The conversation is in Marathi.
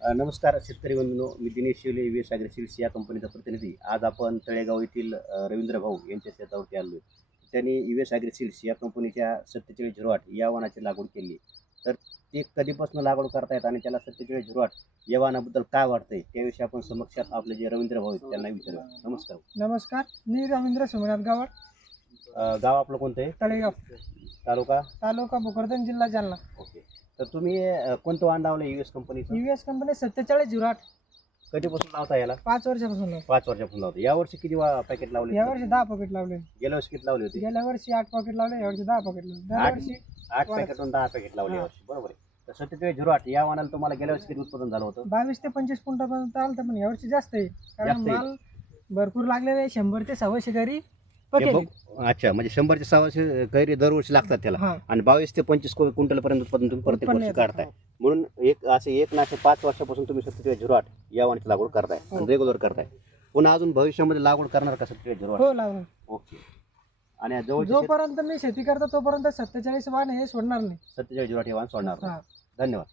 नमस्कार शेतकरी बंधूंनो, मी दिनेश शिवले व्हीएस ॲग्रोसिल्स या कंपनीचा प्रतिनिधी. आज आपण तळेगाव येथील रवींद्र भाऊ यांच्या शेतावरती आलो आहे. त्यांनी व्हीएस ॲग्रोसिल्स या कंपनीच्या 4708 या वाहनाची लागवड केली. तर ते कधीपासून लागवड करतायत आणि त्याला 4708 या वाहनाबद्दल काय वाटतंय त्याविषयी आपण समक्षात आपले जे रवींद्र भाऊ आहेत त्यांना विचारूया. नमस्कार. नमस्कार, मी रवींद्र सोमनाथ गावड, गाव आपलं कोणतं आहे? तळेगाव, तालुका भोकरदन, जिल्हा जालना. ओके. तर तुम्ही कोणतं वाहन लावलं यूएस कंपनीचं? यूएस कंपनी 4708 कधीपासून लावता याला? 5 वर्षापासून लावतो. 5 वर्षापासून लावतो. यावर्षी किती पॅकेट लावले? यावर्षी 10 पॉकेट लावले. गेल्या वर्षी किती लावले होते? गेल्या वर्षी 8 पॉकेट लावले, यावर्षी 10 पॉकेट लावले. दरवर्षी 8 पॅकेटून 10 पॅकेट लावले यावर्षी, बरोबर आहे. तर 4708 या वाहनाला तुम्हाला गेल्या वर्षी किती उत्पादन झालं होतं? 22 ते 25 क्विंटलपर्यंत आलं, पण यावर्षी जास्त आहे. कारण जास्त आहे. माल भरपूर लागलेले आहे. 100 ते 100 घरी ते पकेट. बघ, अच्छा, म्हणजे 100 ते 600 गैरी दरवर्षी लागतात त्याला. हा, आणि 22 ते 25 क्विंटलपर्यंत उत्पादन तुम्ही प्रत्येक उत्पन्न वर्षी येतं. काढताय. म्हणून एक ना 5 वर्षापासून तुम्ही 4708 या वाहनाची लागवड करताय आणि रेग्युलर करताय. पुन्हा अजून भविष्यामध्ये लागवड करणार का 4708? हो लावलं. ओके. आणि जवळ जोपर्यंत मी शेती करतो तोपर्यंत 47 वाहन हे सोडणार नाही. 4708 हे वाहन सोडणार नाही. हा. धन्यवाद.